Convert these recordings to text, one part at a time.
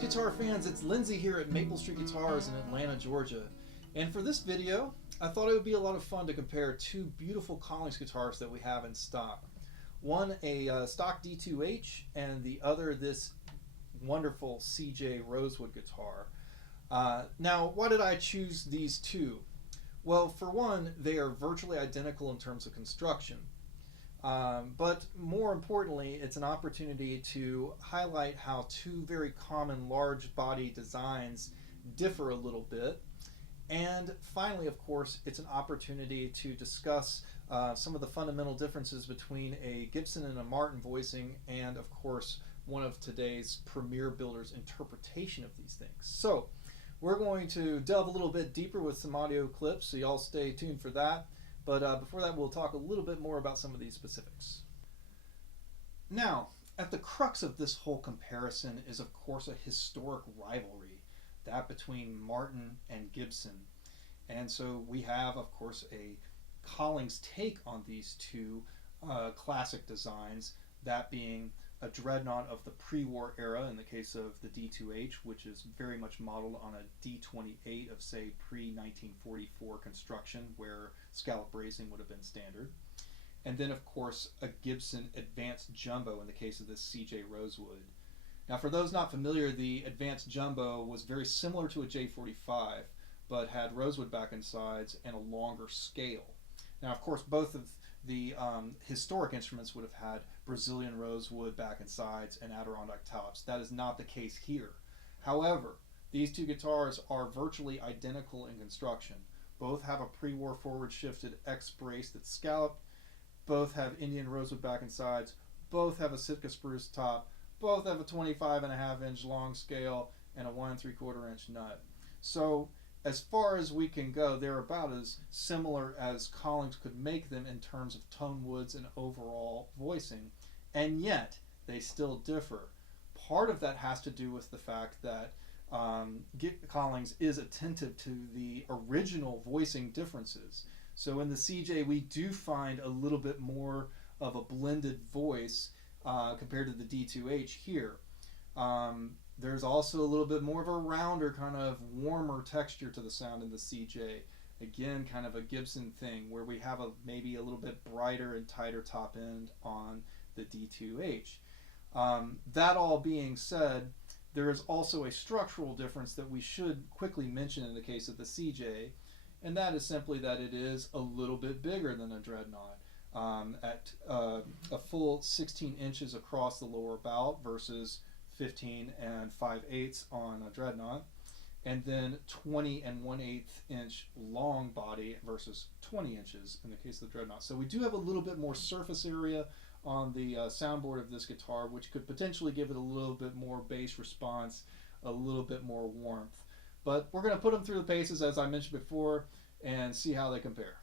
guitar fans, it's Lindsay here at Maple Street Guitars in Atlanta, Georgia. And for this video, I thought it would be a lot of fun to compare two beautiful Collings guitars that we have in stock. One a stock D2H and the other this wonderful CJ Rosewood guitar. Now, why did I choose these two? Well, for one, they are virtually identical in terms of construction. But more importantly, it's an opportunity to highlight how two very common large body designs differ a little bit. And finally, of course, it's an opportunity to discuss some of the fundamental differences between a Gibson and a Martin voicing, and of course, one of today's premier builders' interpretation of these things. So we're going to delve a little bit deeper with some audio clips, so y'all stay tuned for that. But before that, we'll talk a little bit more about some of these specifics. Now, at the crux of this whole comparison is, of course, a historic rivalry, that between Martin and Gibson. And so we have, of course, a Collings take on these two classic designs, that being a dreadnought of the pre-war era in the case of the D2H, which is very much modeled on a D28 of, say, pre-1944 construction, where scallop bracing would have been standard. And then, of course, a Gibson Advanced Jumbo in the case of this CJ Rosewood. Now, for those not familiar, the Advanced Jumbo was very similar to a J45, but had rosewood back and sides and a longer scale. Now, of course, both of the historic instruments would have had Brazilian rosewood back and sides and Adirondack tops. That is not the case here. However, these two guitars are virtually identical in construction. Both have a pre-war forward shifted X brace that's scalloped. Both have Indian rosewood back and sides. Both have a Sitka spruce top. Both have a 25.5 inch long scale and a 1 3/4 inch nut. So as far as we can go, they're about as similar as Collings could make them in terms of tone woods and overall voicing, and yet they still differ. Part of that has to do with the fact that Collings is attentive to the original voicing differences. So in the CJ, we do find a little bit more of a blended voice compared to the D2H here. There's also a little bit more of a rounder, kind of warmer texture to the sound in the CJ. Again, kind of a Gibson thing, where we have maybe a little bit brighter and tighter top end on the D2H. That all being said, there is also a structural difference that we should quickly mention in the case of the CJ, and that is simply that it is a little bit bigger than a dreadnought, at a full 16 inches across the lower bout versus 15 and 5/8 on a dreadnought, and then 20 and 1/8 inch long body versus 20 inches in the case of the dreadnought. So we do have a little bit more surface area on the soundboard of this guitar, which could potentially give it a little bit more bass response, a little bit more warmth. But we're going to put them through the paces, as I mentioned before, and see how they compare.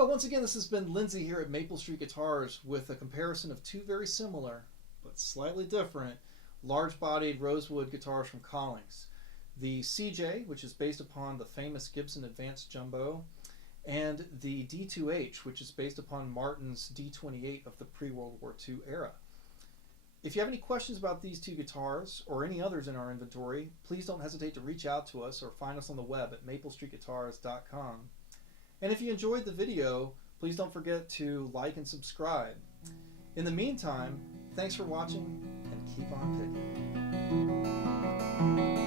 Well, once again, this has been Lindsay here at Maple Street Guitars with a comparison of two very similar but slightly different large-bodied rosewood guitars from Collings. The CJ, which is based upon the famous Gibson Advanced Jumbo, and the D2H, which is based upon Martin's D2H of the pre-World War II era. If you have any questions about these two guitars or any others in our inventory, please don't hesitate to reach out to us or find us on the web at maplestreetguitars.com. And if you enjoyed the video, please don't forget to like and subscribe. In the meantime, thanks for watching and keep on picking.